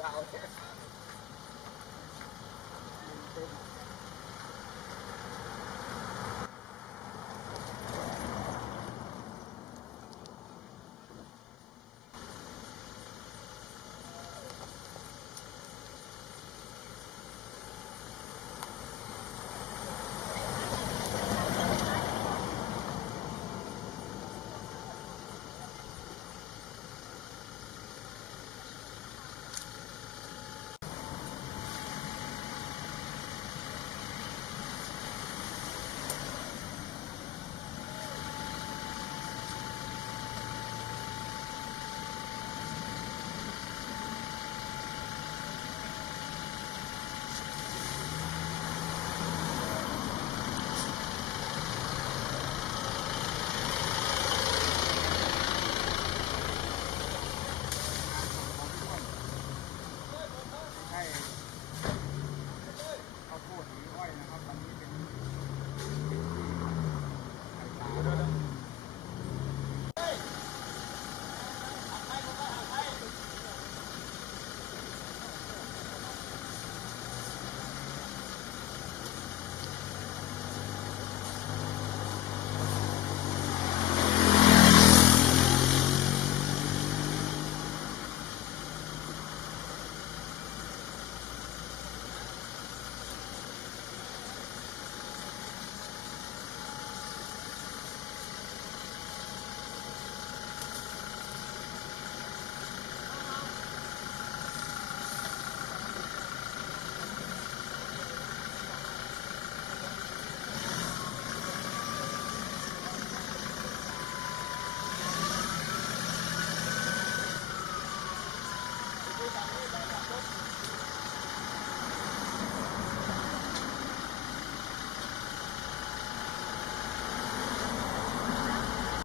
ยาวๆเนี่ยเต็ม